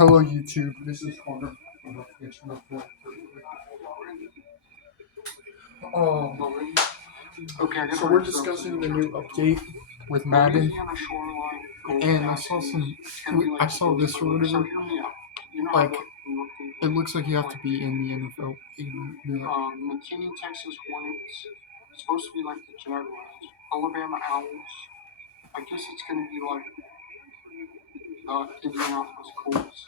Hello YouTube, this is Hunter. Um, so we're discussing the new update with Madden, and I saw this or whatever. Like, it looks like you have to be in the NFL. McKinney, Texas Hornets. It's supposed to be like the Jaguars. Alabama Owls. I guess it's gonna be like the Indianapolis Colts.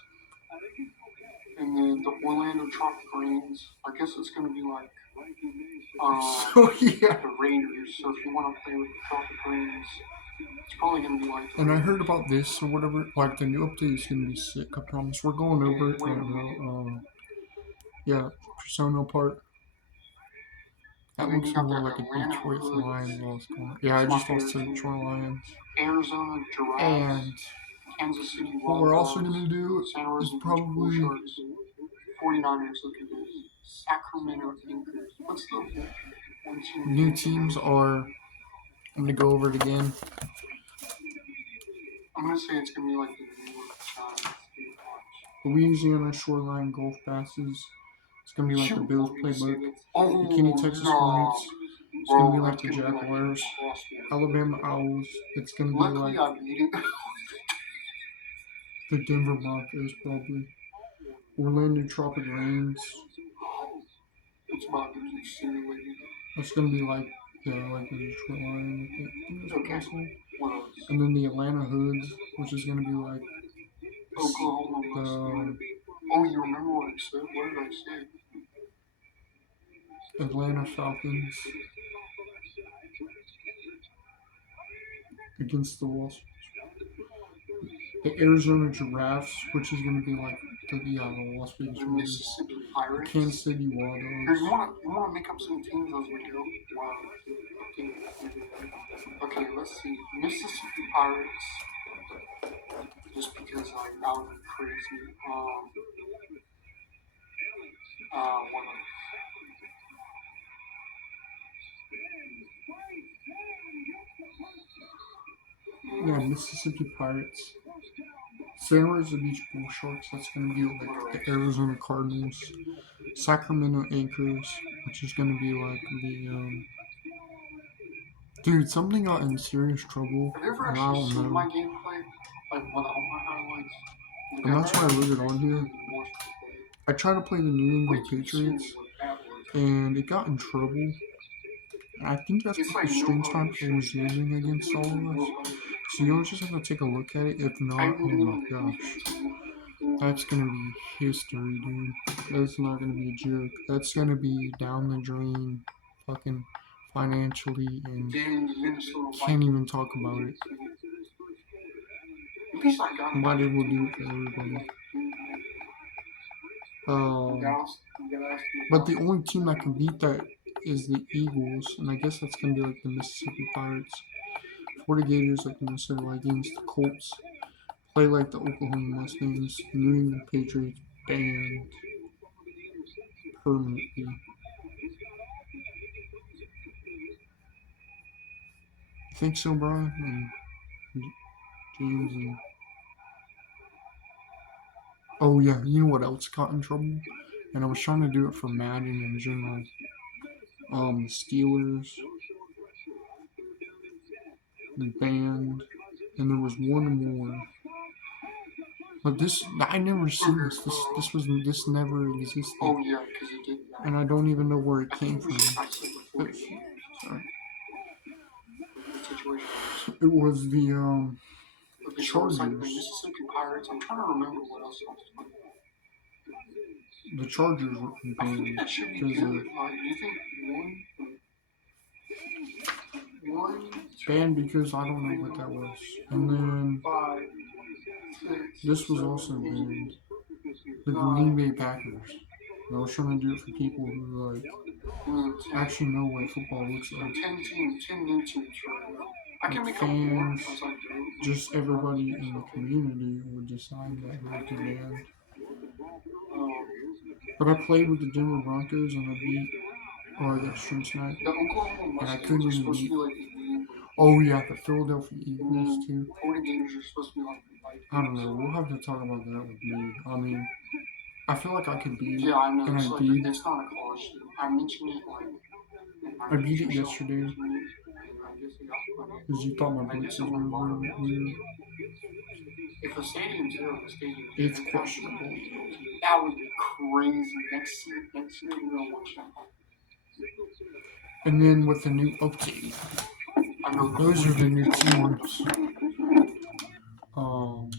And then the Orlando Tropic Rains. I guess it's gonna be like the Raiders. So if you want to play with the Tropic Rains, it's probably gonna be like. And I heard about this or whatever. Like the new update is gonna be sick. I promise. We're going over it right now. Yeah, Persona part. That looks more like a Detroit Lions loss. Yeah, I just lost to the Detroit Lions. Arizona Giraffes. And Kansas City. What we're also gonna do is probably 49ers looking good. Sacramento Kings. What's the new teams are? I'm gonna go over it again. I'm gonna say it's gonna be like the New York Giants. Louisiana Shoreline Golf Passes. It's gonna be like the Bills playbook. McKinney, Texas Hornets. It's gonna be like the Jaguars. Alabama Owls. It's gonna be like the Denver Broncos probably. Orlando Tropic Rains. It's gonna be like the Detroit Lions. Okay. And then the Atlanta Hoods, which is gonna be like the. Oh, you remember what I said? What did I say? Atlanta Falcons against the Wasps. The Arizona Giraffes, which is going to be like the Las Vegas Raiders. The Kansas City Wild Dogs. You want to make up some teams as we go? Wow. Okay, let's see. Mississippi Pirates. Just because like that would be crazy. One of. Yeah, Mississippi Pirates. San Jose Beach Bull Sharks, that's going to be like the Arizona Cardinals. Sacramento Anchors, which is going to be like the. Dude, something got in serious trouble. Have you ever actually seen my gameplay? Like, without my highlights? And that's why I wrote it on here. I tried to play the New England Patriots, and it got in trouble. I think that's what the stream time was using against all of us. So you'll just have to take a look at it. If not, oh my gosh. That's gonna be history, dude. That's not gonna be a joke. That's gonna be down the drain, fucking financially, and can't even talk about it. Might as well do it for everybody. But the only team that can beat that is the Eagles, and I guess that's gonna be like the Mississippi Pirates. Florida Gators like the Minnesota Vikings, the Colts play like the Oklahoma Mustangs, New England Patriots banned permanently. You think so, Brian? And James and oh yeah, you know what else got in trouble? And I was trying to do it for Madden in general. The Steelers banned, and there was one more. But this, I never seen this. This never existed. Oh yeah, because it did. And I don't even know where it came from. But, sorry. It was the Chargers. Like the Mississippi Pirates. I'm trying to remember what else was funny. The Chargers were banned because of. You think one banned because I don't know what that was. And then this was also banned. The Green Bay Packers. And I was trying to do it for people who like actually know what football looks like. 10 new teams like fans, just everybody in the community would decide that who would be banned. But I played with the Denver Broncos and I beat, or I got stream snipe, and I couldn't even beat Oh yeah, the Philadelphia Eagles too. I don't know. We'll have to talk about that with me. I mean, I feel like I could beat it, and I did. I beat it yesterday because you thought my blitzes were weird. It's questionable. And then with the new update, those are the new teams. Um,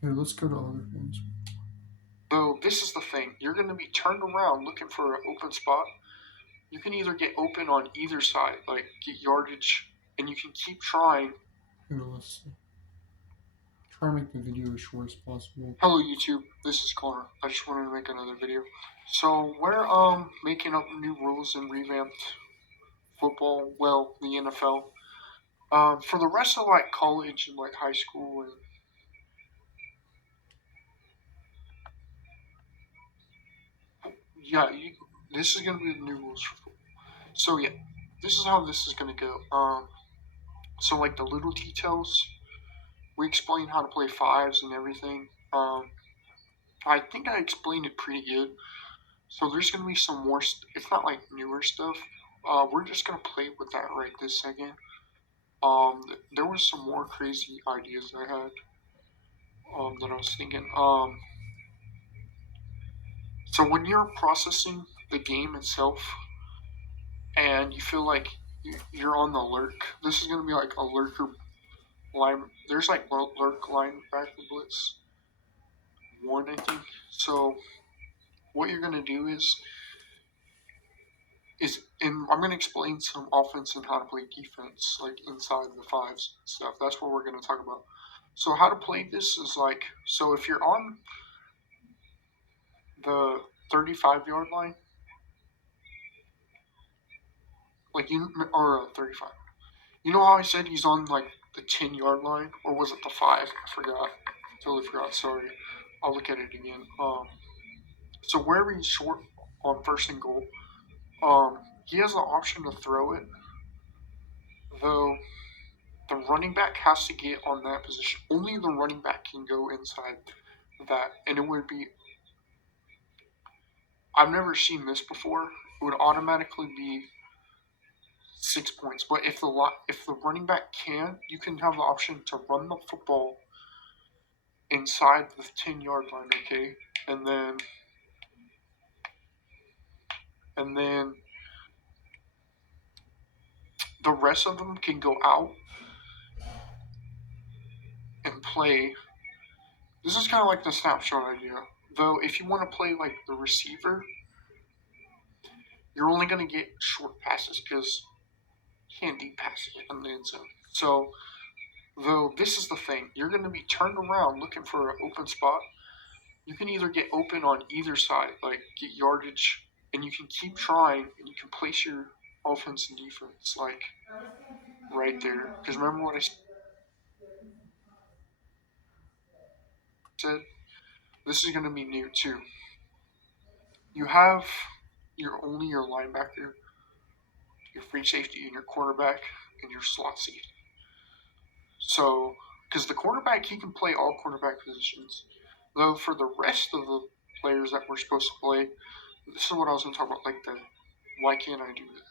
Here, let's go to other things. So this is the thing. You're going to be turned around looking for an open spot. You can either get open on either side, like get yardage, and you can keep trying. Here, let's see. Try to make the video as short as possible. Hello YouTube, this is Connor. I just wanted to make another video. So we're making up new rules and revamped football, well, the NFL. For the rest of like college and like high school and yeah, this is gonna be the new rules for football. So yeah, this is how this is gonna go. So like the little details, we explain how to play fives and everything. I think I explained it pretty good. So there's gonna be some more. It's not like newer stuff. We're just gonna play with that right this second. There was some more crazy ideas I had. That I was thinking. So when you're processing the game itself, and you feel like you're on the lurk, this is gonna be like a lurker line. There's like lurk linebacker blitz one, I think. So what you're gonna do is and I'm gonna explain some offense and how to play defense, like inside the fives and stuff. That's what we're gonna talk about. So how to play this is like, so if you're on the 35-yard line, like you or 35. You know how I said he's on like the 10-yard line, or was it the five? I forgot. Totally forgot. Sorry. I'll look at it again. So wherever he's short on first and goal, he has the option to throw it, though the running back has to get on that position. Only the running back can go inside that, and it would be. I've never seen this before. It would automatically be 6 points. But if the running back can, you can have the option to run the football inside the 10-yard line. Okay, and then the rest of them can go out and play. This is kind of like the snapshot idea. Though, if you want to play like the receiver, you're only going to get short passes because you can't deep pass it in the end zone. So, though, this is the thing. You're going to be turned around looking for an open spot. You can either get open on either side, like get yardage, and you can keep trying, and you can place your offense and defense, like right there. Because remember what I said? This is going to be new too. You have your linebacker, your free safety, and your quarterback, and your slot safety. So, because the quarterback, he can play all quarterback positions. Though for the rest of the players that we're supposed to play, this is what I was going to talk about. Like the why can't I do that?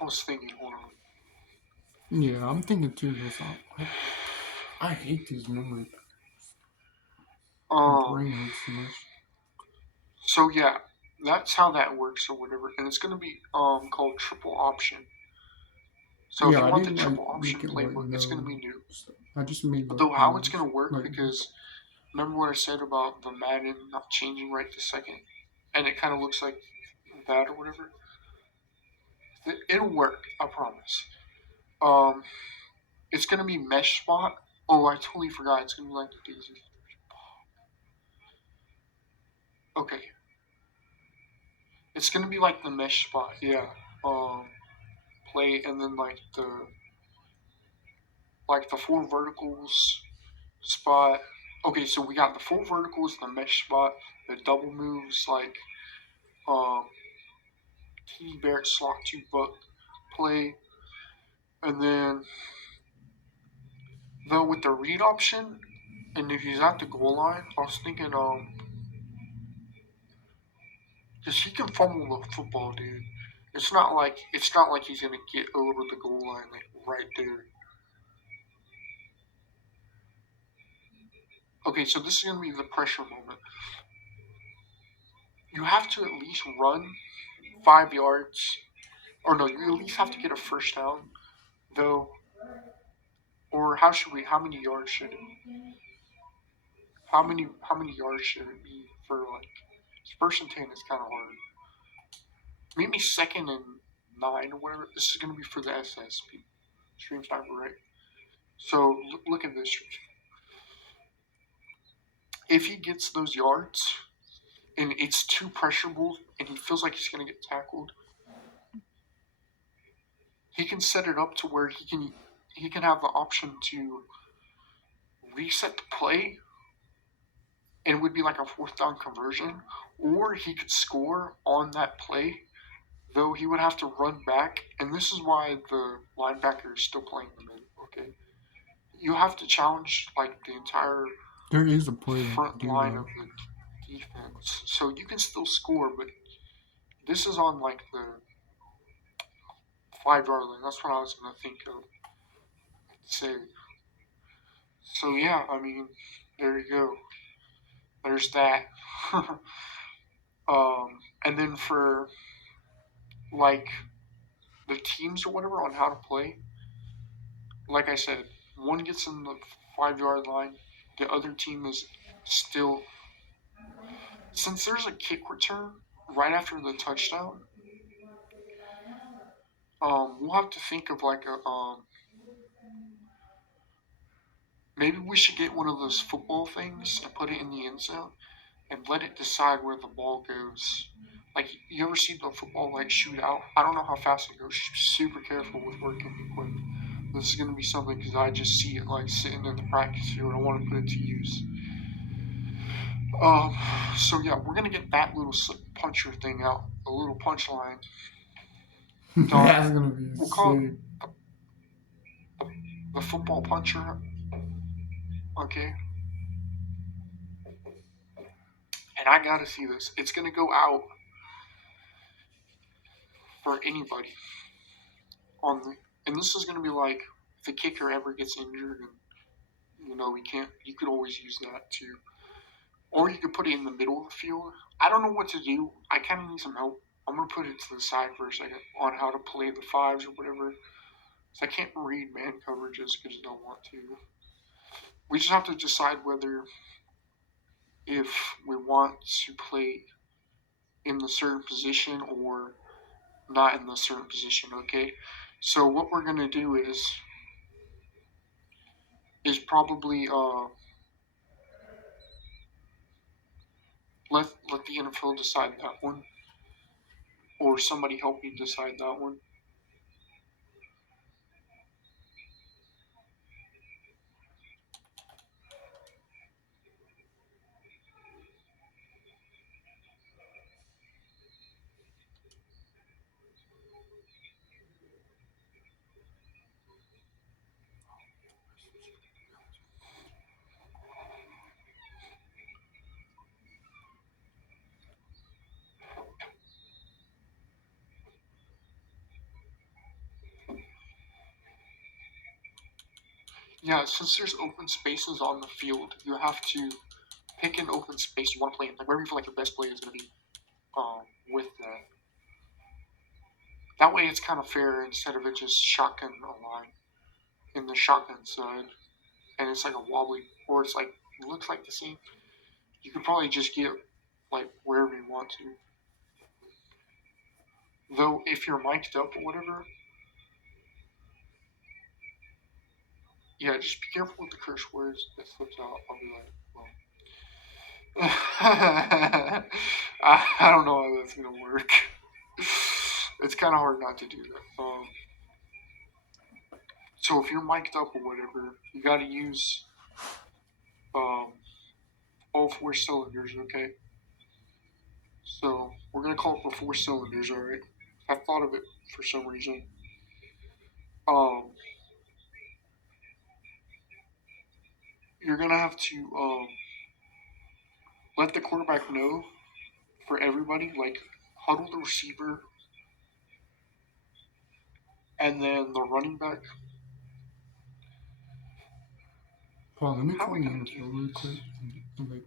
I was thinking, hold on. Yeah, I'm thinking too. This I hate these memory. My brain hurts too much. So yeah, that's how that works or whatever, and it's gonna be called triple option. So if Yeah, you I want the didn't like triple option make it like playbook, it's going to no be new. stuff. I just made But like though how it's rules, going to work, like because remember what I said about the Madden not changing right this second, and it kind of looks like that or whatever. It'll work, I promise. Um, it's gonna be mesh spot. Oh, I totally forgot. It's gonna be like the Daisy. Okay, it's gonna be like the mesh spot. Yeah. Play and then like the four verticals spot. Okay, so we got the four verticals, the mesh spot, the double moves like um T Barrett slot two buck play, and then though with the read option, and if he's at the goal line, I was thinking because he can fumble the football, dude. It's not like he's gonna get over the goal line like right there. Okay, so this is gonna be the pressure moment. You have to at least run 5 yards, or no, you at least have to get a first down, though. Or how should we? How many yards should it? How many yards should it be for like first and 10 is kind of hard. Maybe second and 9 or whatever. This is gonna be for the SSP stream sniper, right? So look at this. If he gets those yards and it's too pressurable and he feels like he's going to get tackled, he can set it up to where he can have the option to reset the play and it would be like a fourth down conversion, or he could score on that play, though he would have to run back. And this is why the linebacker is still playing the middle. Okay, you have to challenge like the entire there is a play that could front do line that. of the defense, so you can still score, but this is on like the 5 yard line. That's what I was gonna think of. Say. So yeah, I mean, there you go. There's that. And then for like the teams or whatever on how to play, like I said, one gets in the 5 yard line, the other team is still. Since there's a kick return right after the touchdown, we'll have to think of like a maybe we should get one of those football things and put it in the end zone and let it decide where the ball goes. Like you ever see the football like shoot out? I don't know how fast it goes. Super careful with working equipment. This is gonna be something because I just see it like sitting in the practice field. I want to put it to use. Um, so yeah, we're gonna get that little puncher thing out, a little punch line done. That's gonna be We'll call sick. it the football puncher. Okay, and I gotta see this. It's gonna go out for anybody on the, and this is gonna be like if the kicker ever gets injured and we can't. You could always use that too, or you could put it in the middle of the field. I don't know what to do. I kind of need some help. I'm gonna put it to the side for a second on how to play the fives or whatever. So I can't read man coverages because I don't want to. We just have to decide whether if we want to play in the certain position or not in the certain position. Okay. So what we're gonna do is probably let the NFL decide that one, or somebody help me decide that one. Yeah, since there's open spaces on the field, you have to pick an open space you want to play in, like wherever you feel like your best play is going to be with that. That way it's kind of fair instead of it just shotgun a line in the shotgun side, and it's like a wobbly, or it's like it looks like the same. You could probably just get like wherever you want to. Though if you're mic'd up or whatever, yeah, just be careful with the curse words that slips out. I'll be like, well, I don't know how that's gonna work. It's kind of hard not to do that. So if you're mic'd up or whatever, you got to use um, all four cylinders. Okay. So we're gonna call it the four cylinders. All right. I thought of it for some reason. Um, you're gonna have to let the quarterback know for everybody, like huddle the receiver and then the running back. Paul, let me How are call we the gonna NFL do real this? quick and like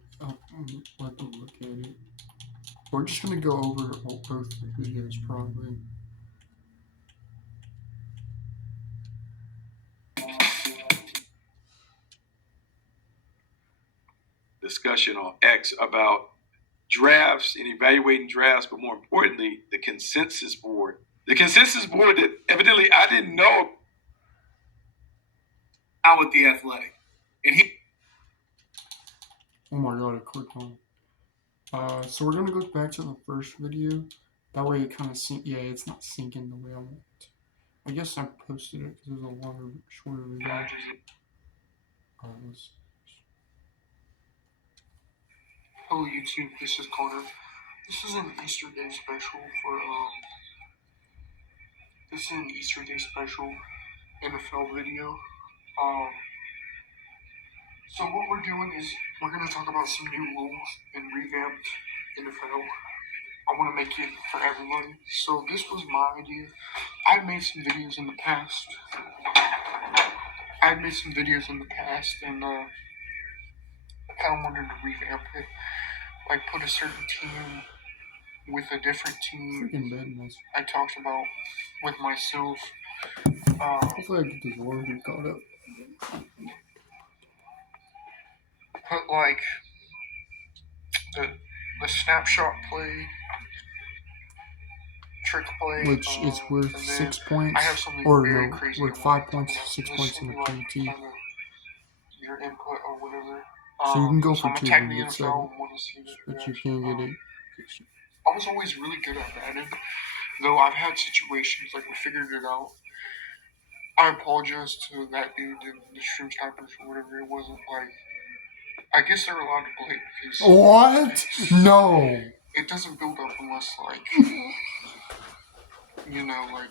let them look at it. We're just gonna go over both videos probably. Discussion on X about drafts and evaluating drafts, but more importantly, the consensus board. The consensus board that evidently I didn't know out with the Athletic, and he. Oh my god, I clicked on. So we're gonna go back to the first video. That way it kind of sync. Yeah, it's not syncing the way I want. I guess I posted it because it was a longer, shorter video. Let's Hello YouTube, this is Connor. This is an Easter Day special for this is an Easter Day special NFL video. Um, so what we're doing is we're gonna talk about some new rules and revamped NFL. I want to make it for everybody. So this was my idea. I've made some videos in the past. And I kind of wanted to revamp it. Like put a certain team with a different team. freaking bed mess. I talked about with myself. Hopefully I get this laundry caught up. Put like the snapshot play, trick play, Which is worth and 6 points. I have something Or very no, crazy. worth 5 points, 6 points in the like PT. Your input or whatever. So you can go so for I'm 2 attacking and the get NFL 7. and want to see this But you reaction. can get 8. I was always really good at Madden, though I've had situations like we figured it out. I apologize to that dude and the stream typers or whatever. It wasn't like. I guess they're allowed to play because. What? No. It doesn't build up unless like. Like.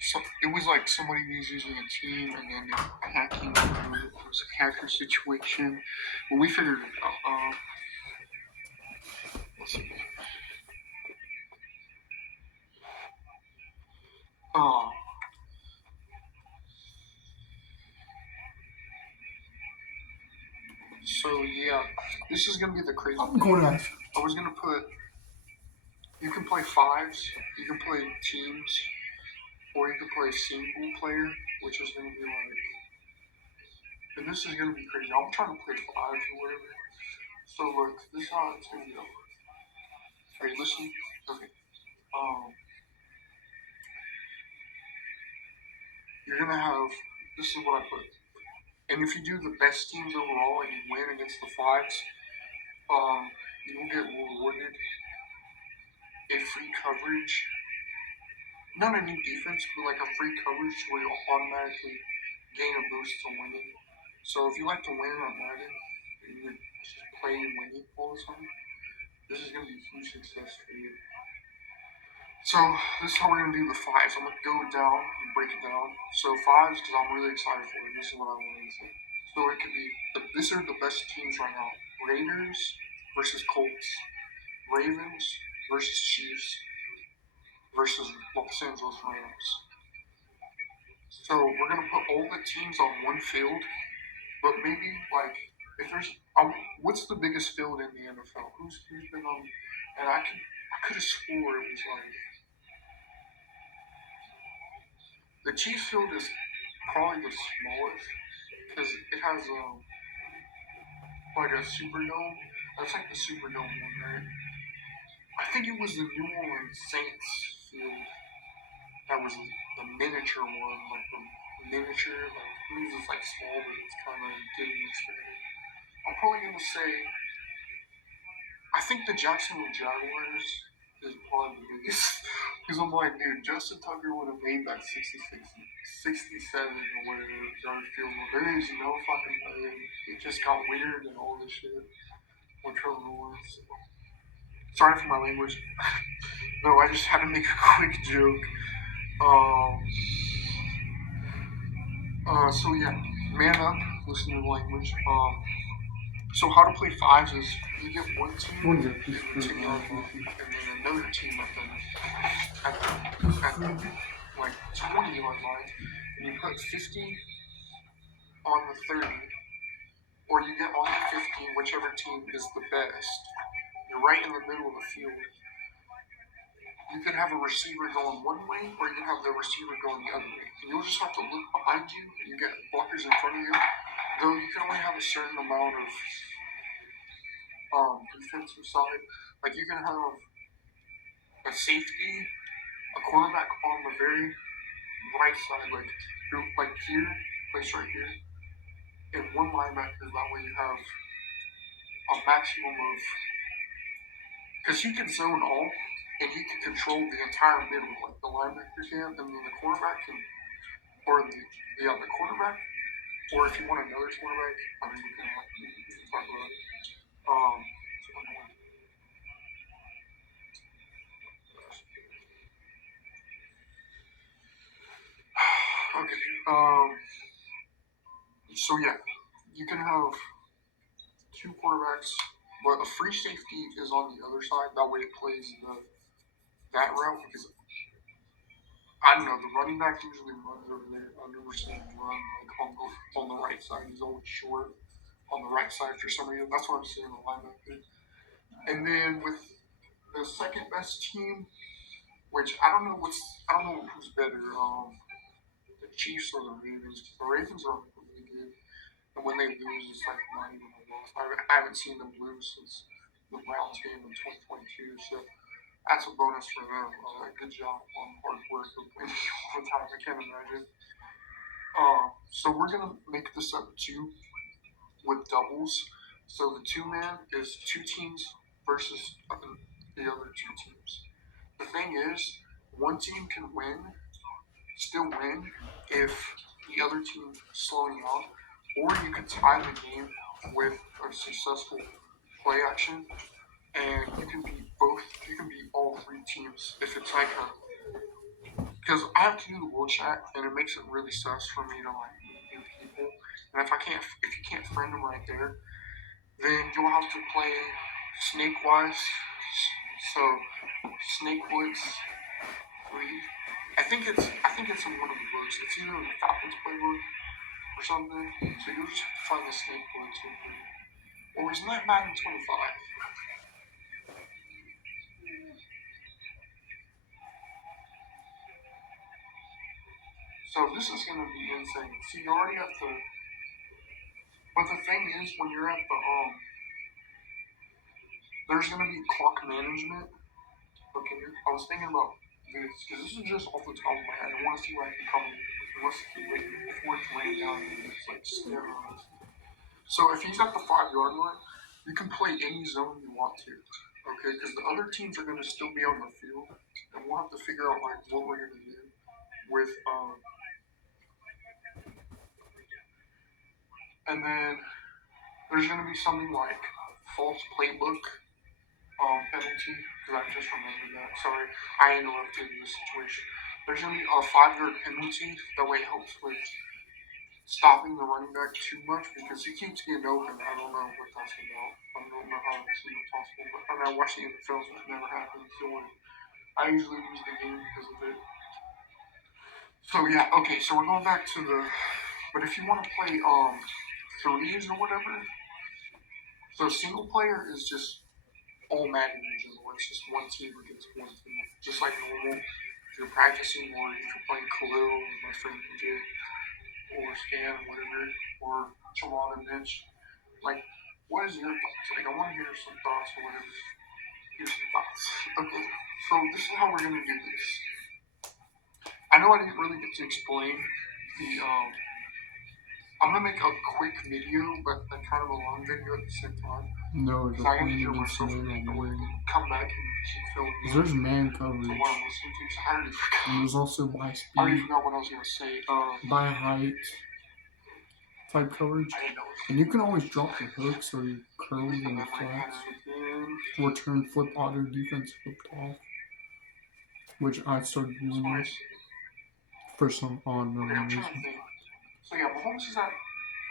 So it was like somebody was using a team and then hacking. It was a hacker situation. But we figured it out. Let's see. Uh, so yeah, this is gonna be the crazy. I'm going to. I was gonna put. You can play fives. You can play teams, or you can play single player, which is gonna be like. And this is gonna be crazy. I'm trying to play fives or whatever. So look, this is how it's gonna go. Are you listening? Okay. You're gonna have. This is what I put. And if you do the best teams overall and you win against the fives, you will get rewarded a free coverage. Not a new defense, but like a free coverage where you'll automatically gain a boost to winning. So if you like to win on Madden, and you just play and winning all the time, this is going to be a huge success for you. So this is how we're going to do the fives. I'm going to go down and break it down. So fives, because I'm really excited for it. This is what I want to say. So it could be, these are the best teams right now. Raiders versus Colts. Ravens versus Chiefs versus Los Angeles Rams. So we're gonna put all the teams on one field, but maybe like if there's what's the biggest field in the NFL? Who's been on? And I could have swore it was like The Chiefs field is probably the smallest because it has like a Superdome. That's like the Superdome one, right? I think it was the New Orleans Saints field that was the miniature one, like the miniature. Like it was just like small, but it's kind of getting expanded. I'm probably gonna say I think the Jacksonville Jaguars is probably the biggest. Because I'm like, dude, Justin Tucker would have made that 66, 67 or whatever yard field goal. There is no fucking way. It just got weird and all this shit with Trevor Lawrence. Sorry for my language. No, I just had to make a quick joke. So yeah, man up, listen to the language. So how to play fives is you get one team in the 10-yard line, and then another team at the like 20-yard line, and you put 50 on the 30, or you get on the 15, whichever team is the best. You're right in the middle of the field. You could have a receiver going one way, or you could have the receiver going the other way. And you'll just have to look behind you, and you get blockers in front of you. Though you can only have a certain amount of defensive side. Like you can have a safety, a cornerback on the very right side, like here, place right here, and one linebacker. That way you have a maximum of because he can zone all and he can control the entire middle, like the linebacker can, and then the cornerback can, or the cornerback, or if you want another cornerback, I mean you can talk about it. Okay. So yeah, you can have two quarterbacks, but a free safety is on the other side. That way it plays that route because I don't know the running back usually runs over there. I've never seen him run like on the right side. He's always short on the right side for some reason. That's what I'm seeing the linebacker. And then with the second best team, which I don't know who's better, the Chiefs or the Ravens. The Ravens are really good. And when they lose, it's like not even a loss. I haven't seen them lose since the Browns game in 2022, so that's a bonus for them. Good job on hard work of winning all the time. I can't imagine. So we're gonna make this up too with doubles. So the two-man is two teams versus the other two teams. The thing is, one team can still win, if the other team is slowing off, or you could tie the game with a successful play action, and you can beat both. You can beat all three teams if it's like because I have to do the world chat, and it makes it really sus for me to like meet new people. And if you can't friend them right there, then you'll have to play snake wise. So snake woods 3. I think it's in one of the books. It's either in the Falcons playbook or something. So you'll just have to find the snake woods. Or isn't that Madden 25? So this is gonna be insane. See, you're already at the. But the thing is, when you're at the there's gonna be clock management. Okay, I was thinking about this because this is just off the top of my head. I want to see where I can come before it's laying down and it's like steroids. So if he's at the 5-yard line, you can play any zone you want to. Okay, because the other teams are gonna still be on the field, and we'll have to figure out like what we're gonna do with and then there's gonna be something like false playbook penalty because I just remembered that. Sorry, I interrupted the situation. There's gonna be a 5-yard penalty that way helps with stopping the running back too much because he keeps getting open. I don't know what that's about. I don't know how that's even possible. But I mean, I watch the NFL, so it never happens. So I usually lose the game because of it. So yeah, okay. So we're going back to the. But if you want to play threes or whatever, so single player is just all Madden in general. It's just one team against one team, just like normal. if you're practicing or if you're playing Khalil with my friend DJ or Stan, whatever, or Jamal and Mitch, like, what is your thoughts? Like, I want to hear some thoughts or whatever. Here's some thoughts. Okay, so this is how we're gonna do this. I know I didn't really get to explain the. I'm gonna make a quick video, but kind of a long video at the same time. No, Because they're I gotta playing hear against myself man again, on but we man. can come back and keep filling Because in there's man to coverage. what I'm listening to. So I already forgot. And there's also by I already speed, forgot what I was gonna say. by height type coverage. I didn't know. And you can always drop your hooks or your curls And and then your my flats. again. Or turn flip auto defense flipped off. Which I started doing Sorry. for some unknown Okay, I'm trying to reason. think. So yeah, Mahomes is at.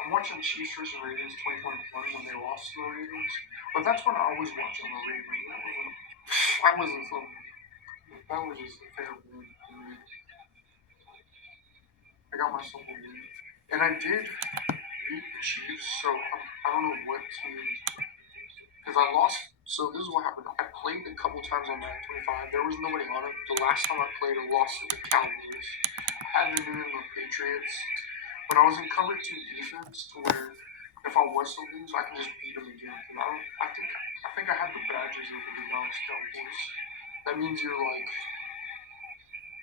I'm watching Chiefs versus Ravens 2021 when they lost to the Ravens, but that's when I was watching the Ravens. I wasn't so. That was just a fair win for me. I got myself a win, and I did beat the Chiefs. So I don't know what team because I lost. So this is what happened. I played a couple times on Madden 25. There was nobody on it. The last time I played, I lost to the Cowboys. I had the New England Patriots. But I was in cover two defense to where if I was to lose, I could just beat them again. And I think I had the badges of the Dallas Cowboys. That means you're like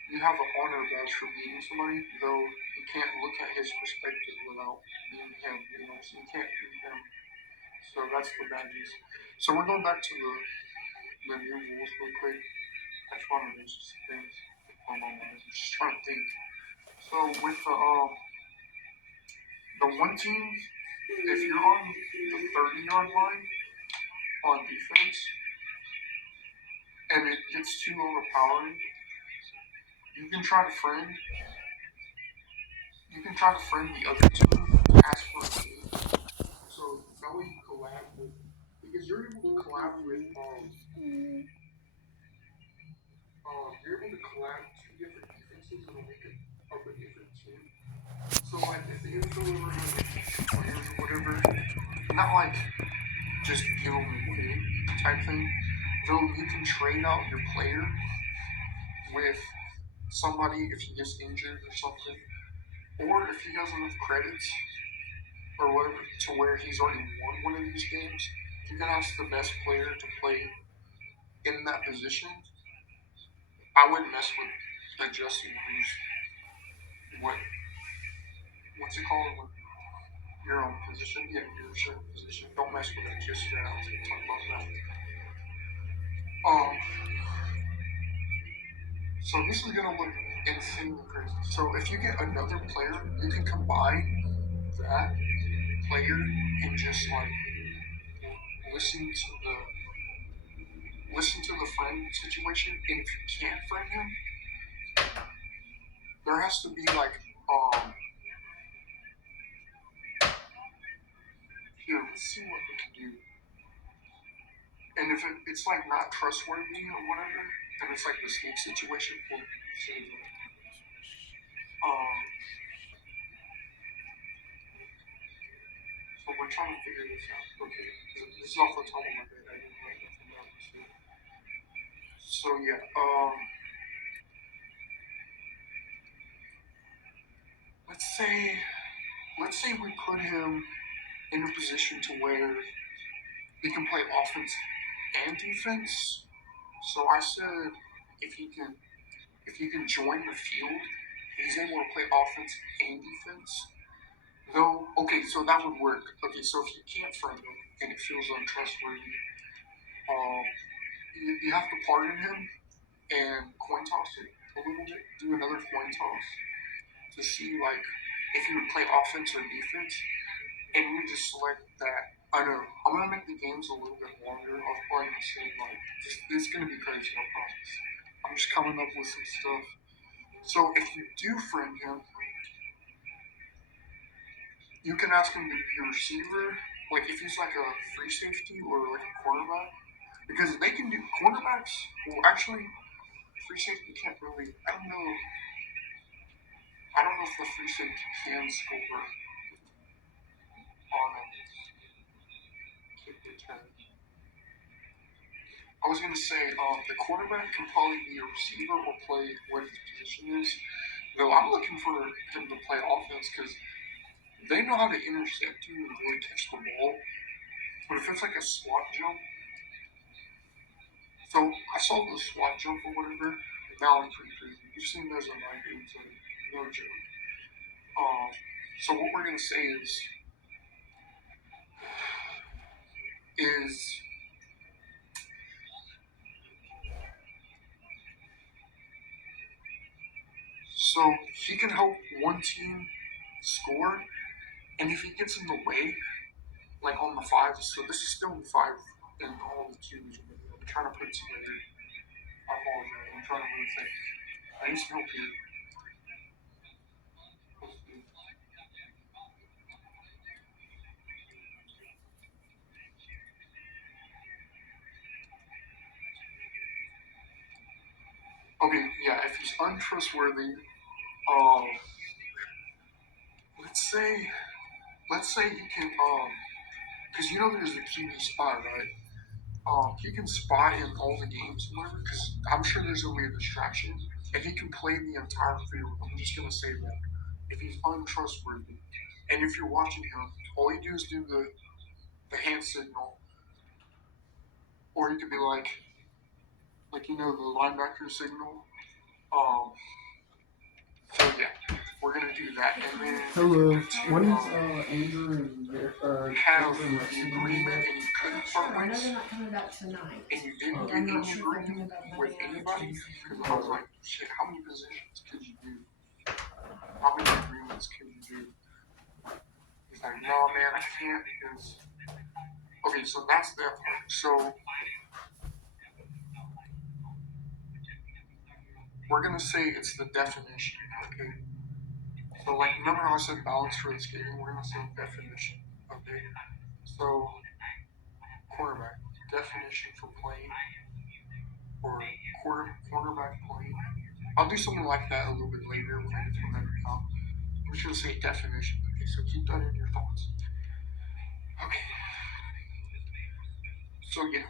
you have an honor badge for beating somebody, though you can't look at his perspective without being him. You know, so you can't beat him. So that's the badges. So we're going back to the new rules real quick. I just wanted to just things on my mind. I'm just trying to think. So with the one team, if you're on the 30-yard line on defense and it gets too overpowering, you can try to friend. You can try to friend the other team to ask for a game. So that way you collab with because you're able to collab with you're able to collab two different defenses and make it up a different team. So like if the infielder has like players or whatever, not like just give them a game type thing. Though you can trade out your player with somebody if he gets injured or something, or if he has enough credits or whatever to where he's already won one of these games, you can ask the best player to play in that position. I wouldn't mess with adjusting what what's it called when your own position, yeah, your certain position. Don't mess with that just yet. I'll talk about that. Um, so this is gonna look insanely crazy. So if you get another player, you can combine that player and just like listen to the friend situation. And if you can't friend him, there has to be like here. Let's see what we can do. And if it's like not trustworthy or whatever, then it's like the sneak situation. We'll save it. So we're trying to figure this out. Okay, this is off the top of my head. I didn't write nothing down. So yeah. Let's say we put him in a position to where he can play offense and defense. So I said if he can join the field, he's able to play offense and defense. Though, okay, so that would work. Okay, so if you can't friend him and it feels untrustworthy, um, you have to pardon him and coin toss it a little bit. Do another coin toss to see like if he would play offense or defense, and we just select that. I know I'm gonna make the games a little bit longer. I was probably gonna say like it's gonna be crazy. I promise. I'm just coming up with some stuff. So if you do friend him, you can ask him to be a receiver. Like if he's like a free safety or like a cornerback, because they can do cornerbacks. Well, actually, free safety can't really. I don't know. I don't know if the free safety can score on a kick return. I was gonna say the quarterback can probably be a receiver or play what his position is. Though I'm looking for him to play offense because they know how to intercept you and really catch the ball. But if it's like a swat jump, so I saw the swat jump or whatever, and that one's pretty crazy. You've seen those on my games, so no joke. So what we're gonna say is so he can help one team score, and if he gets in the way, like on the five, so this is still in five in all the teams. I'm trying to put it together. I apologize. I'm trying to put it together. I need some help here. Okay, yeah, if he's untrustworthy, um, let's say, he can, because you know there's the QB spy, right? He can spy in all the games, whatever, because I'm sure there's gonna be a distraction, and he can play the entire field. I'm just gonna say that if he's untrustworthy, and if you're watching him, all you do is do the hand signal, or you could be like the linebacker signal. Um, so yeah, we're gonna do that, and then Hello. to, When is Andrew and have Andrew the and agreement, and you couldn't Sure, part I know ways, they're not coming back tonight. and you didn't But get I'm not any sure if they're coming agreement back with Monday or anybody, Tuesday. because I was like, shit, how many positions could you do? How many agreements can you do? He's like, no, man, I can't because. Okay, so that's that part. So we're gonna say it's the definition. Okay. So like, remember how I said balance for the skating? We're gonna say definition. Okay. So cornerback definition for playing or cornerback playing. I'll do something like that a little bit later when I get to that account. I'm just gonna say definition. Okay, so keep that in your thoughts. Okay. So yeah,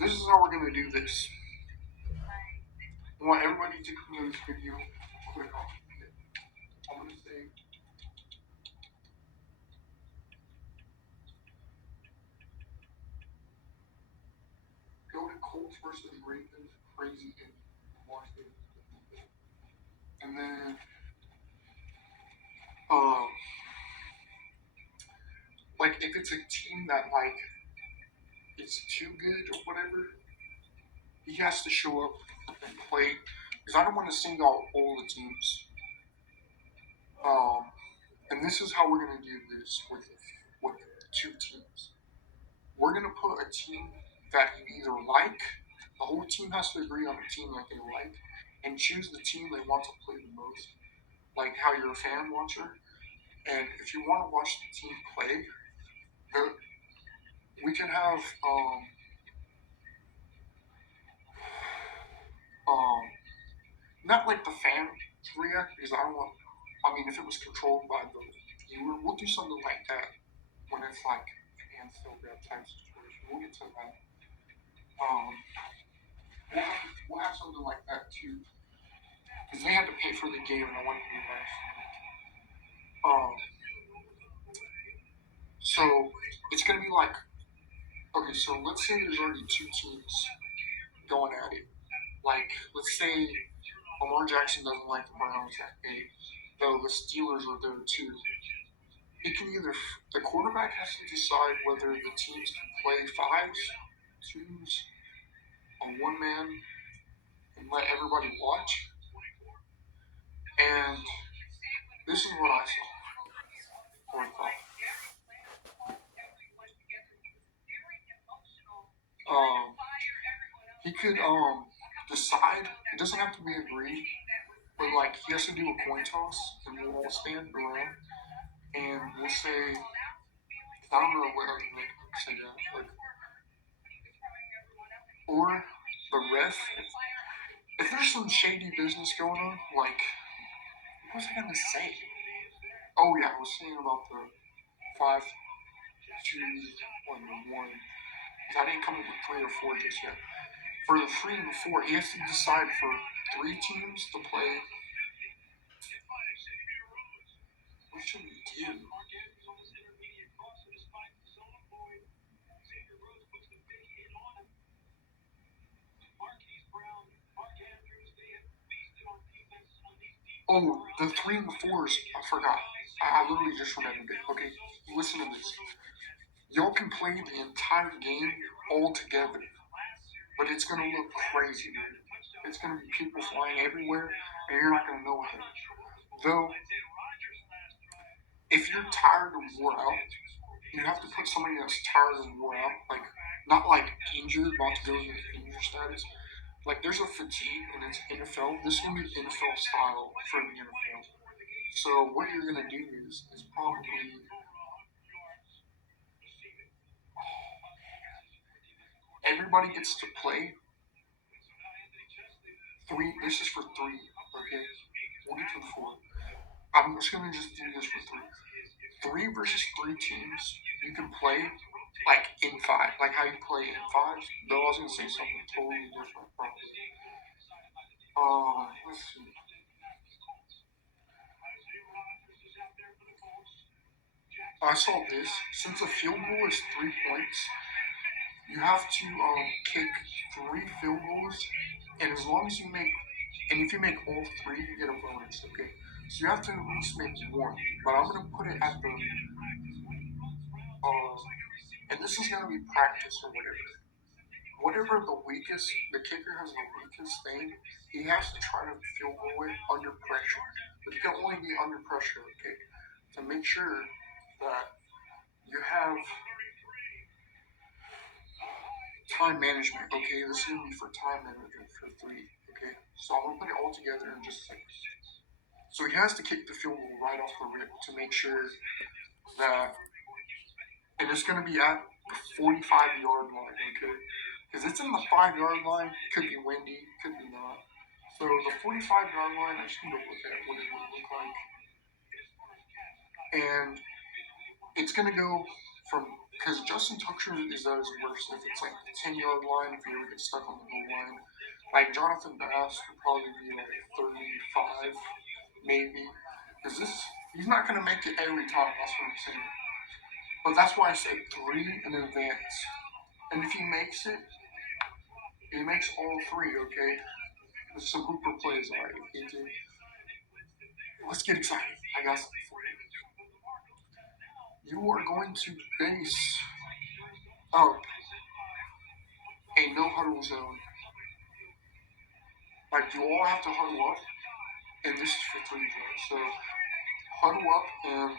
this is how we're gonna do this. I want everybody to come to this video, click on it. I'm gonna say go to Colts versus Ravens, crazy and watch it. And then um like if it's a team that like is too good or whatever, he has to show up and play because I don't want to sing out all the teams. Um and this is how we're gonna do this with two teams. We're gonna put a team that you either like. The whole team has to agree on a team that they like, and choose the team they want to play the most. Like how you're a fan watcher, and if you want to watch the team play, the, we can have um not like the fan react because I don't want. I mean, if it was controlled by the viewer, we'll do something like that when it's like hand still grab type situation. We'll get to that. Um, we'll have something like that too because they had to pay for the game and I wanted to do that. So it's gonna be like okay. So let's say there's already two teams going at it. Like let's say Lamar Jackson doesn't like the Browns that day, though the Steelers are there too. It can either the quarterback has to decide whether the teams can play fives, twos, a one man, and let everybody watch. And this is what I saw or thought. Um, he could decide. It doesn't have to be agreed, but like he has to do a coin toss, and we'll all stand around, and we'll say, I don't know what I can say that, like, or the ref. If there's some shady business going on, like, what was I gonna say? Oh yeah, I was saying about the 5, 2, 1, 1. I didn't come up with 3 or 4 just yet. For the 3 and the 4, he has to decide for 3 teams to play. What should we do? Oh, the 3 and the 4s. I forgot. I literally just remembered it. Okay, listen to this. Y'all can play the entire game all together, but it's gonna look crazy. It's gonna be people flying everywhere, and you're not gonna know it. Though, if you're tired or wore out, you have to put somebody that's tired and wore out, like not like injured, about to go into injured status. Like there's a fatigue, and it's NFL. This is gonna be NFL style for the NFL. So what you're gonna do is probably everybody gets to play 3. This is for 3. Okay, we'll get to the 4. I'm just gonna just do this for 3. 3 versus 3 teams. You can play like in 5, like how you play in 5. Though I was gonna say something totally different, probably. Let's see. I saw this. Since a field goal is 3 points, you have to kick 3 field goals, and as long as you make, and if you make all 3, you get a bonus. Okay, so you have to at least make 1. But I'm gonna put it at the, and this is gonna be practice or whatever. Whatever the weakest, the kicker has the weakest thing, he has to try to field goal it under pressure. But you can only be under pressure, okay, to make sure that you have time management. Okay, this is gonna be for time management for 3. Okay, so I'm gonna put it all together in just a second. So he has to kick the field goal right off the rip to make sure that, and it's gonna be at the 45-yard line. Okay, because it's in the 5-yard line. Could be windy, could be not. So the 45-yard line, I just need to look at what it would look like. And it's going to go from, because Justin Tucker is at his worst if it's like the 10-yard line, if you ever get stuck on the goal line. Like Jonathan Bass would probably be like 35, maybe. Because he's not going to make it every time, that's what I'm saying. But that's why I said 3 in advance. And if he makes it, he makes all 3, okay? There's some hooper plays already. Let's get excited. I got something for you. You are going to base up a no huddle zone. Like you all have to huddle up, and this is for 3 zones. So huddle up and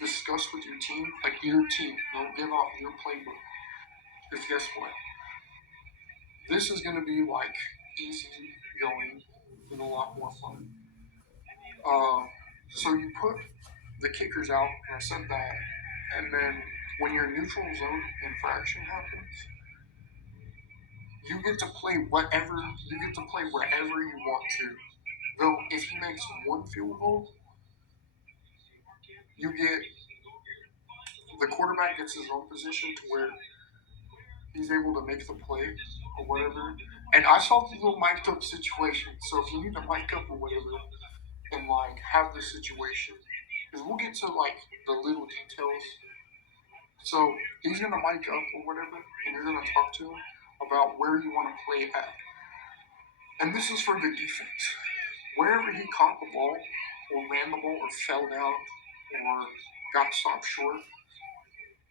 discuss with your team, like your team. Don't give out your playbook. Because guess what? This is going to be like easy going and a lot more fun. So you put the kickers out, and I said that, and then when your neutral zone infraction happens, you get to play whatever you get to play wherever you want to. Though if he makes 1 field goal, you get the quarterback gets his own position to where he's able to make the play or whatever. And I saw the little mic'd up situation. So if you need to mic up or whatever and like have this situation, because we'll get to like the little details. So he's gonna mic up or whatever, and you're gonna talk to him about where you want to play at. And this is for the defense. Wherever he caught the ball, or ran the ball, or fell down, or got stopped short,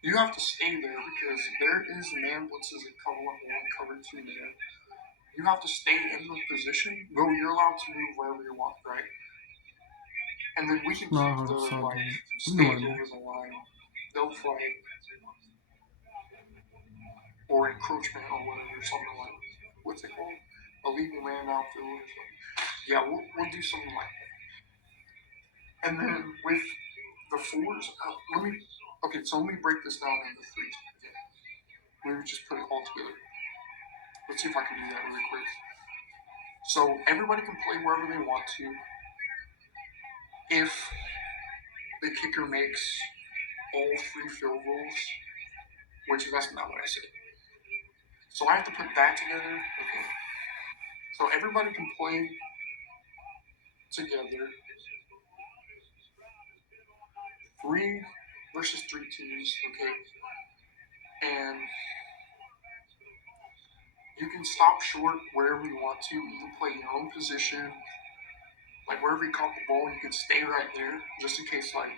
you have to stay there because there is man blitzes that cover 1, cover 2 there. You have to stay in the position, though you're allowed to move wherever you want, right? And then we can keep the stay over the line. They'll flag or encroachment or whatever, something like what's it called? Illegal man outfield or something. Yeah, we'll do something like that. And then with the 4s, so let me break this down into 3s. Let me just put it all together. Let's see if I can do that really quick. So everybody can play wherever they want to. If the kicker makes all 3 field goals, which that's not what I said. So I have to put that together. Okay. So everybody can play together. 3 versus 3 teams. Okay. And you can stop short wherever you want to. You can play your own position. Like wherever you caught the ball, you can stay right there just in case, like,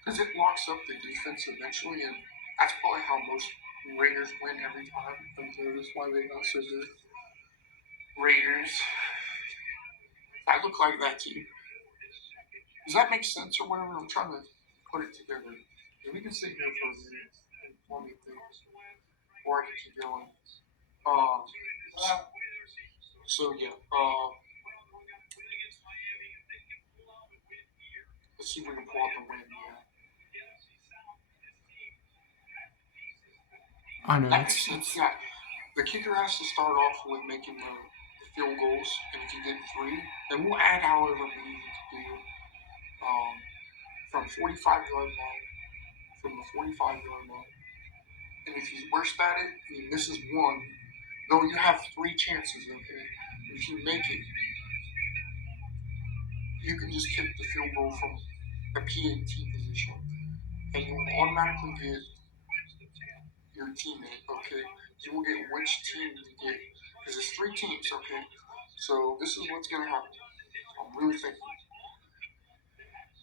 because it locks up the defense eventually, and that's probably how most Raiders win every time. And so that's why they got so good. Raiders. I look like that to you. Does that make sense or whatever? I'm trying to put it together. We can sit here for a minute and tell me things, or I can keep going. Um, so yeah. Let's see if we can pull out the win. Yeah. I know. That makes sense. Yeah. The kicker has to start off with making the field goals, and if you get 3, then we'll add however many you can do from 45-yard line, from the 45-yard line. And if he's worst at it, and he misses 1, though you have 3 chances, okay? If you make it, you can just kick the field goal from a PAT position, and you will automatically get your teammate, okay? You will get which team you get, because it's 3 teams, okay? So this is what's going to happen. I'm really thinking.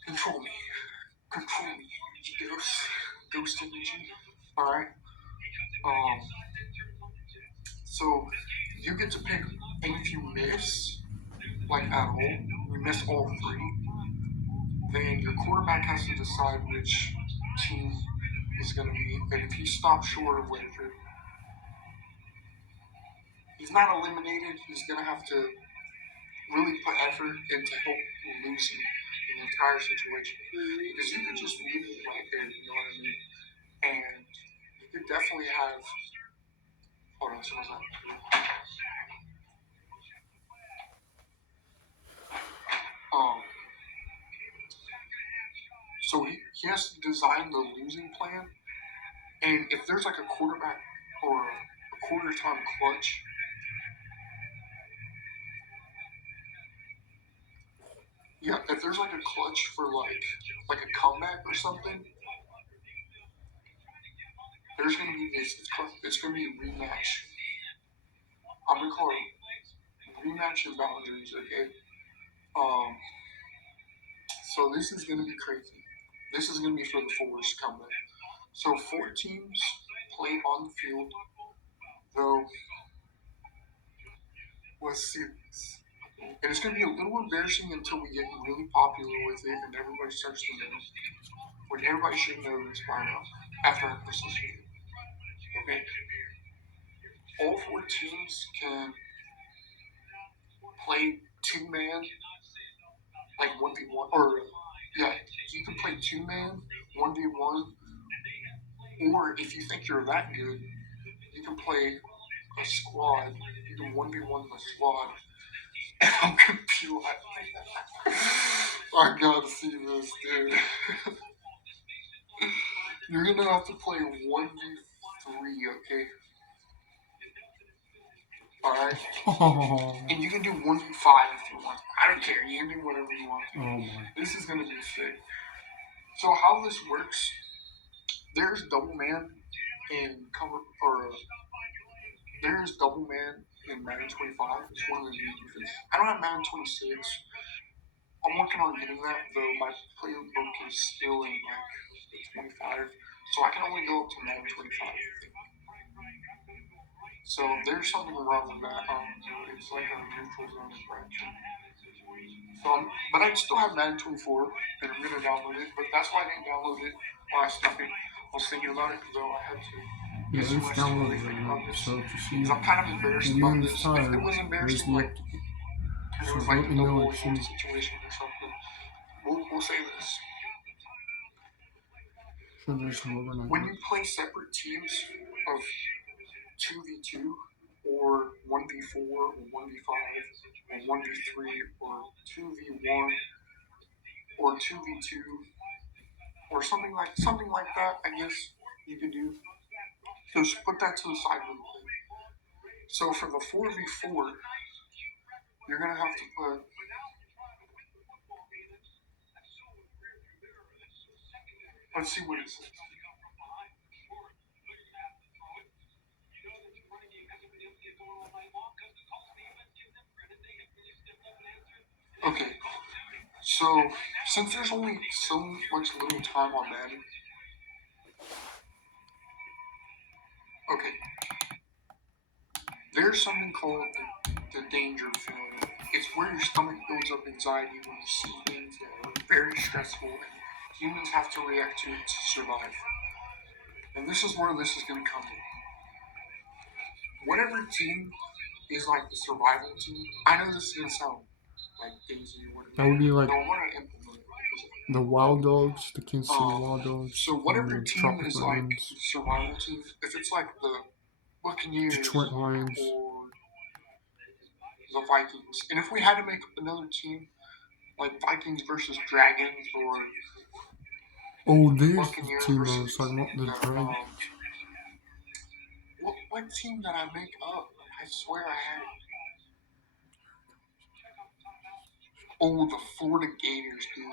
Control me. Control me. Ghost energy. Alright? So you get to pick, and if you miss, like at all, you miss all 3, then your quarterback has to decide which team is going to be. And if he stops short of whatever, he's not eliminated. He's going to have to really put effort into help losing the entire situation. Because you could just leave it right there, you know what I mean? And you could definitely have. Hold on, so what's that? So he has to design the losing plan, and if there's like a quarterback or a quarter time clutch, yeah, if there's like a clutch for like a comeback or something, there's gonna be this. It's gonna be a rematch. I'm gonna call it rematch and boundaries. Okay. Um. So this is gonna be crazy. This is gonna be for the Forest comeback. So 4 teams play on the field. Though, let's see this. And it's going to be a little embarrassing until we get really popular with it and everybody starts to know. Which everybody should know this by now after I post this video. Okay? All 4 teams can play 2-man, like 1v1. Or, yeah, you can play 2-man, 1v1. Or if you think you're that good, you can play a squad. You can 1v1 the squad. And I'm going to be like, I gotta see this, dude. You're gonna have to play 1v3, okay? Alright? Oh, And you can do 1v5 if you want. I don't care. You can do whatever you want to. oh my. This is gonna be sick. So how this works, there's double man in cover, or there's double man in Madden 25. It's one of the new defense. I don't have Madden 26. I'm working on getting that, though my playbook is still in like the 25. So I can only go up to Madden 25. So there's something wrong with that. It's like a neutral zone infraction. But I still have Madden 24, and I'm gonna download it. But that's why I didn't download it last night. I was thinking about it, though I had to. Yeah, This is it's when I still really downloaded think right about now. this. So if you see Because I'm kind of embarrassed the about man this. is If tired, it was there's embarrassing, the like update. if it So was let like me a know double if you. situation or something, we'll say this. So there's an overnight. When you play separate teams of 2v2 or 1v4 or 1v5 or 1v3 or 2v1 or 2v2 or something like that, I guess you could do. So just put that to the side really quick. So for the 4v4, you're gonna have to put. Let's see what it says. Okay, so since there's only so much little time on Madden, okay, there's something called the danger feeling. It's where your stomach builds up anxiety when you see things that are very stressful and humans have to react to it to survive. And this is where this is going to come in. Whatever team is like the survival team, I know this is going to sound like Daisy or whatever. That would be like they'll want to implement it. the Wild Dogs, the Kansas City Wild Dogs, So whatever and the team Tropic is Lions, like survival team, if it's like the Buccaneers Detroit Lions. or the Vikings, and if we had to make another team like Vikings versus Dragons or Oh, there's the Buccaneers team I versus was talking about, the Dragons. what team did I make up? I swear I had it. Oh, the Florida Gators, dude.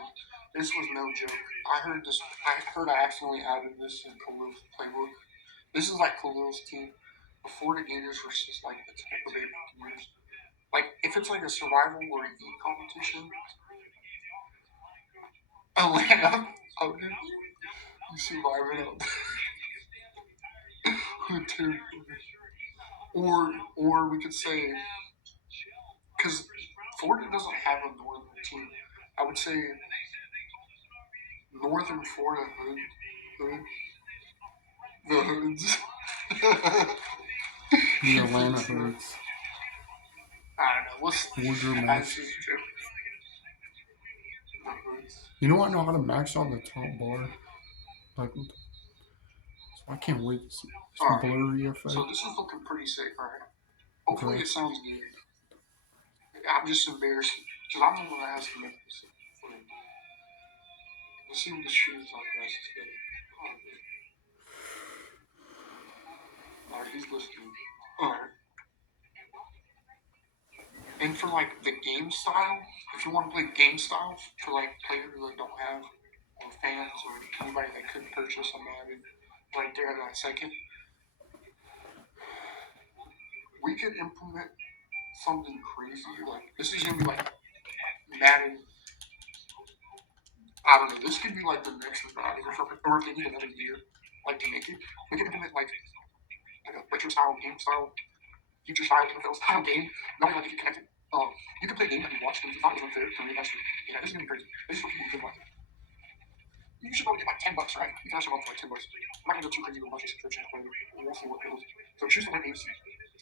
This was no joke. I heard I accidentally added this in Khalil's playbook. This is like Khalil's team. The Florida Gators versus like the Tampa Bay Buccaneers. Like if it's like a survival or a heat competition, Atlanta, okay, you survive it up. Dude. Or we could say, because Florida doesn't have a northern team, I would say Northern Florida hood the hoods. The Atlanta Hoods. I don't know. What's Max. You know, I know how to max out the top bar. Like, so I can't wait to see some blurry effect. So this is looking pretty sick, alright? Hopefully it sounds good. I'm just embarrassed because I'm the one that has to make this. Let's see what the shoes like guys today. Alright, he's listening. Alright. And for like the game style, if you want to play game style for like players that don't have or fans or anybody that couldn't purchase a Madden right there at that second, we could implement something crazy. Like this is gonna be like Madden. I don't know. This could be like the next Madden or something, or if they need another year, like to make it, we could implement like a retro style game style, future style NFL style game. Not like if you connect it. You can play a game that you watched, and if you thought it was unfair for me, that's yeah, this is gonna be crazy. This is what people could like. You should probably get like $10, right? You can actually run for like $10. I'm not gonna go too crazy with a bunch of subscriptions, but we'll see what goes. So choose the win agency.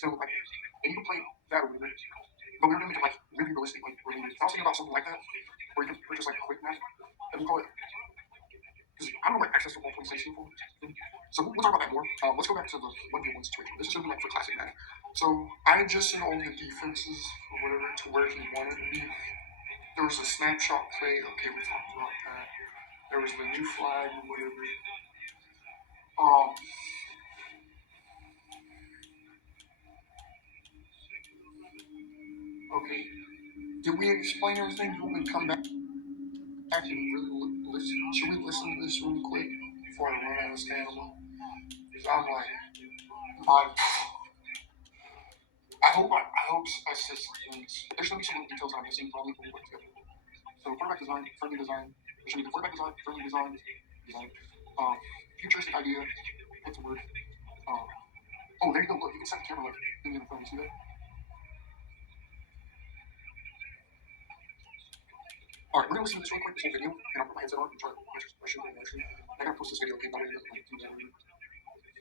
So like, and you can play that with it. But we're gonna make it like really realistic, like really. I was thinking about something like that, where you can purchase like a quick match, and we call it. Because I don't know like access to one PlayStation 4. So we'll talk about that more. Let's go back to the 1v1 situation. This is gonna be like for classic match. So I adjusted all the defenses or whatever to where he wanted to be. There was a snapshot play. Okay, we talked about that. There was the new flag or whatever. Okay. Did we explain everything? Do we come back and really listen? Should we listen to this really quick before I run out of stamina? Because I'm like, I hope I said some things. There's gonna be some little details I'm missing, probably. So quarterback design, friendly design. There's gonna be the quarterback design, friendly design, futuristic idea. What's the word? Oh, there you go. Look, you can set the camera like in the phone. You see that? Alright, we're gonna listen to this really quick, this whole video, and I'll put my headset on and try to my show my stream. I gotta post this video, okay? Not really like do that already.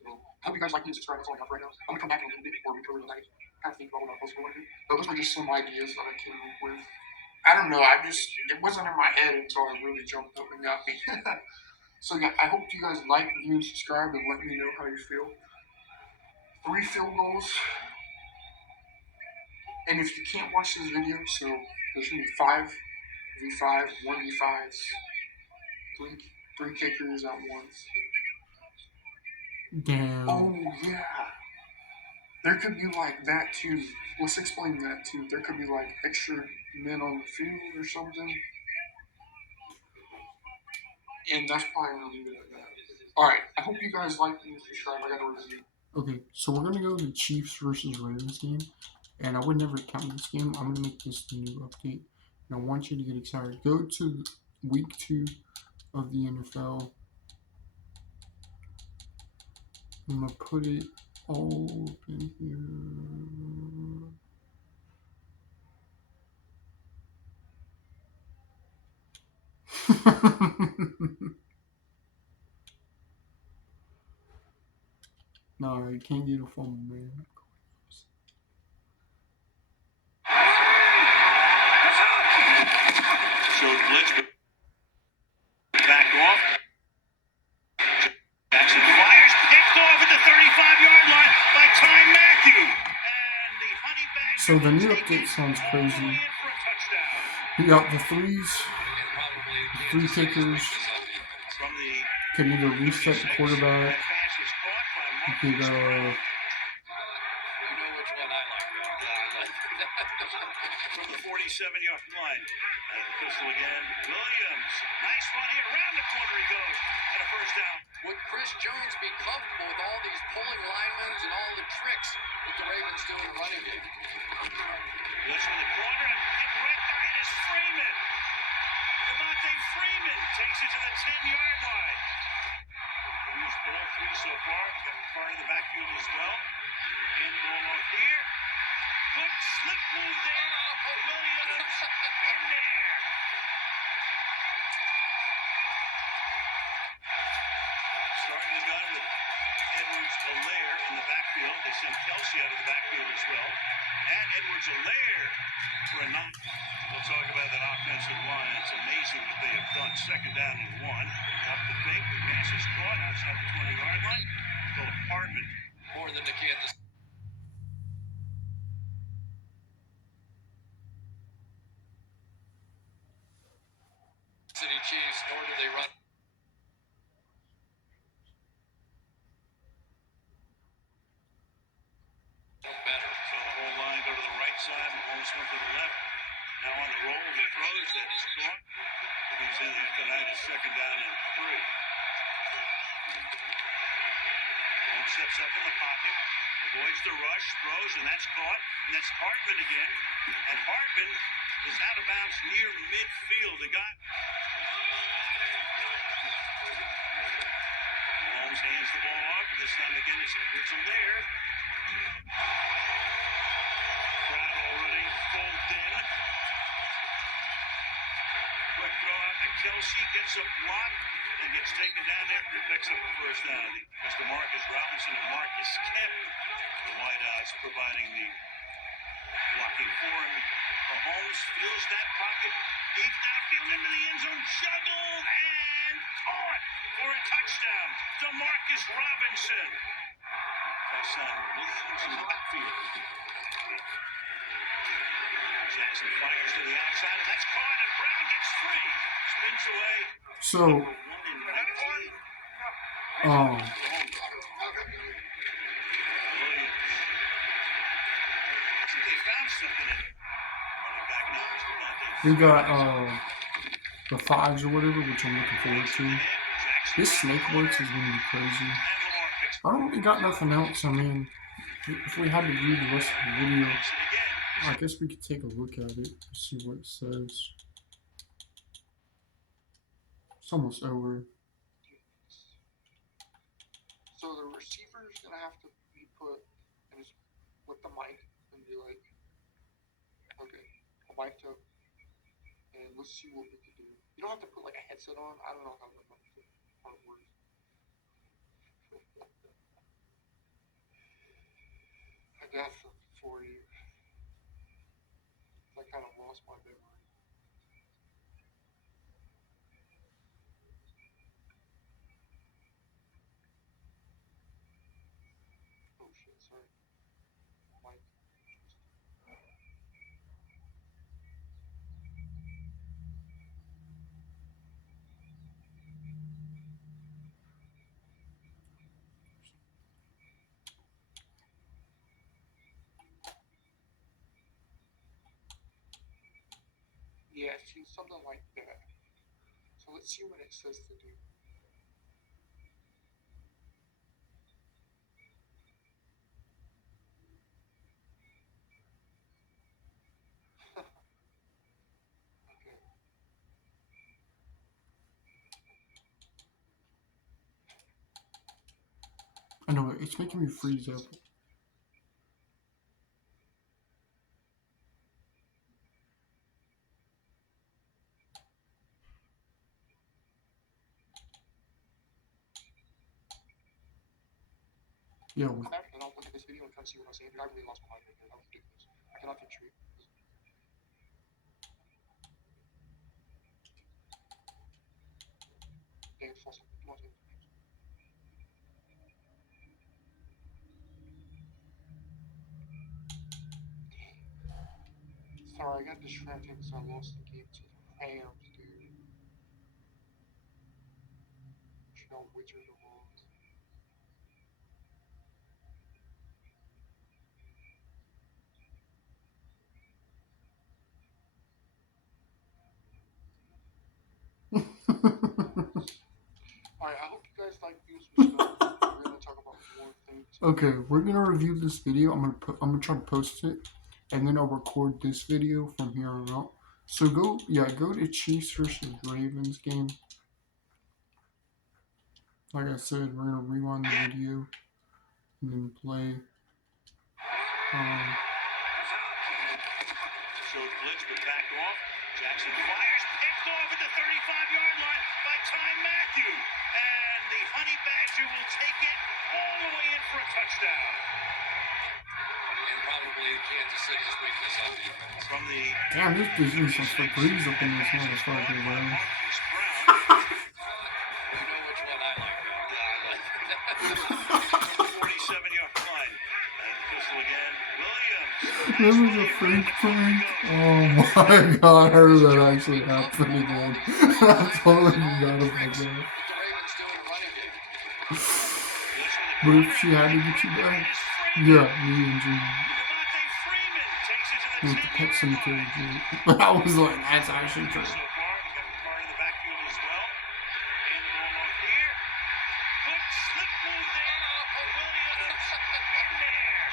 So, I hope you guys like me and subscribe. That's all I got for right now. I'm gonna come back in a little bit or recover the night. Kind of think about what I'm supposed to do. But those were just some ideas that I came up with. I don't know. It wasn't in my head until I really jumped up and got me. So yeah, I hope you guys like, view, and subscribe, and let me know how you feel. 3 field goals. And if you can't watch this video, so there's gonna be 5v5, 1v5s, three kickers at once. Damn. Oh yeah. there could be like that too. Let's explain that too. There could be like extra men on the field or something, and that's probably gonna leave it at that. All right. I hope you guys like the subscribe. I got to review. Okay, so we're gonna go to the Chiefs versus Ravens game, and I would never count this game. I'm gonna make this the new update, and I want you to get excited. Go to week 2 of the NFL. I'm gonna put it all in here. No, you can't get a fumble, man. Shows blitz, back off. Jackson fires, picked off at the 35-yard line by Ty Matthew. And the Honey Badger So the new update sounds crazy. You got the threes, the 3 kickers. Could either reset the quarterback. You could You know which one I like. from the 47-yard line. And the pistol again. Williams. Nice run here. Around the corner he goes. And a first down. Would Chris Jones be comfortable with all these pulling linemen and all the tricks that the Ravens do in the running game? Blitz from the corner and hit right by it is Freeman. Devontae Freeman takes it to the 10-yard line. We've used all 3 so far. We've got Carr in the backfield as well. And ball off here. Good slip move there. Williams in there. Starting the gun with Edwards-Helaire in the backfield. They send Kelsey out of the backfield as well. And Edwards-Helaire for a knock. We'll talk about that offensive line. It's amazing what they have done. Second down and 1. Up the fake. The pass is caught outside the 20-yard line. Called Hardman. More than the Kansas City Chiefs, nor do they run. Better. So the whole line go to the right side. Mahomes went to the left. Now on the roll, he throws. That is caught. He's in there tonight. Is second down and 3. Mahomes steps up in the pocket. Avoids the rush. Throws, and that's caught. And that's Hardman again. And Hardman is out of bounds near midfield. The guy. Mahomes hands the ball off. This time again, it's Edwards-Helaire. Crowd already full in. Quick throw out to Kelsey, gets a block, and gets taken down after he picks up a first down. Mr. Marcus Robinson and Marcus Kemp, the wideouts, providing the blocking for him. Mahomes feels that pocket, deep downfield into the end zone, juggled and caught for a touchdown. DeMarcus Robinson. Tyson Williams in the backfield. Jackson fires to the outside, and that's caught, and Brown gets free. Spins away. So, Williams. I think they found something in it. Running back now is Devontae we got the 5s or whatever, which I'm looking forward to. This Snake Works is going to be crazy. I don't really got nothing else. I mean, if we had to read the rest of the video, I guess we could take a look at it and see what it says. It's almost over. So the receiver's gonna have to be put in his, with the mic and be like, okay, a mic up, and let's see what we can do. You don't have to put like a headset on. I don't know how that part works. I got something for you. I kind of lost my memory. Oh shit, sorry. Mike. Yeah, see, something like that. So let's see what it says to do. Okay. I know it's making me freeze up. Yeah, Come back and I'll look at this video and try to see what I'm saying. I really lost my mind right there. That was ridiculous. I cannot think straight. Dang, it's lost it. Sorry, I got distracted because I lost the game to the Rams, dude. Shell Wizard of Oz. Alright, I hope you guys like these stuff. We're gonna talk about more things. Okay, we're gonna review this video. I'm gonna try to post it, and then I'll record this video from here on out. So go to Chiefs versus Ravens game. Like I said, we're gonna rewind the video and then play. Showed blitz, but backed off. Jackson fires, picked off at the 35-yard line by Ty Matthew. And the Honey Badger will take it all the way in for a touchdown. And probably Kansas City's weakness on defense. From the Damn, this business is for breeze up in this motherfucker, man. Marquise Brown. You know which one I like. Yeah, I like it. 47-yard line. And pistol again. Williams. Remember the Frank prank? Oh my god, I heard that actually happened again. I totally forgot about that. What the Ravens do in a running game. But if she had to get you back, yeah, me and Jimmy. Devontae Freeman takes it to the With the 10-yard pet cemetery, line. Jimmy. I was like, that's actually true. So far, we got the car in the backfield as well. And the ball off here. Good slip move there. Williams in there.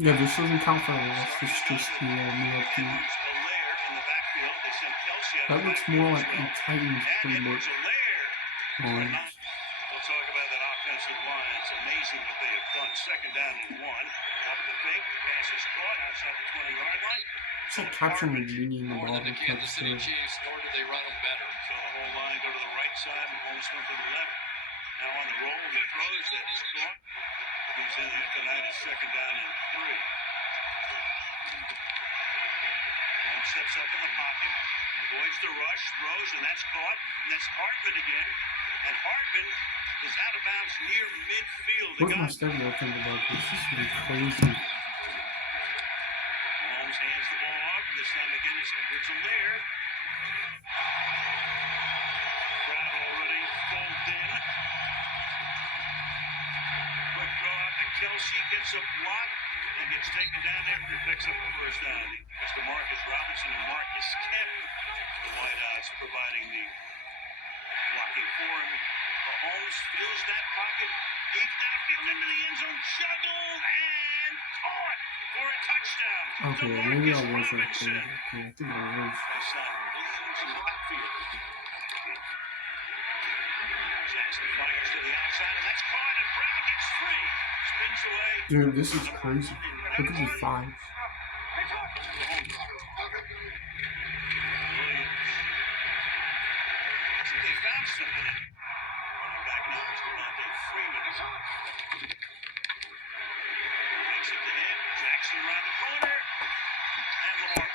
Yeah, this doesn't count for a loss. This is just the new update. Allaire in the backfield. They sent Kelsey out. That looks more like a Titans playbook. We'll talk about that offensive line. It's amazing what they have done. Second down and 1. Up the fake. Pass is caught outside the 20-yard line. It's like capturing a genie in the More ball. than the Kansas City Chiefs, nor do they run them better. So the whole line go to the right side. Mahomes went to the left. Now on the roll. He throws. That is caught. He's in there tonight. It's second down and 3. Mahomes steps up in the pocket. Avoids the rush. Throws, and that's caught. And that's Hardman again. And Hardman is out of bounds near midfield. What's my schedule think about this? This is really crazy. Mahomes hands the ball off. This time again, it's Allaire. Crowd already folded in. Quick throw out to Kelsey. Gets a block and gets taken down after he picks up the first down. It's DeMarcus Robinson and Marcus Kemp. The White Eyes providing the blocking for him. Mahomes feels that pocket. Deep downfield into the end zone. Juggled and caught for a touchdown. Okay, maybe I was right there. Okay, I think I was. Williams in the backfield. Jackson fires to the outside, and that's caught, and Brown gets free. Spins away. Dude, this is crazy. Look at the 5. Williams. They found something in it. Running back now is Devontae Freeman. Takes it to him. Jackson around the corner. And Lamar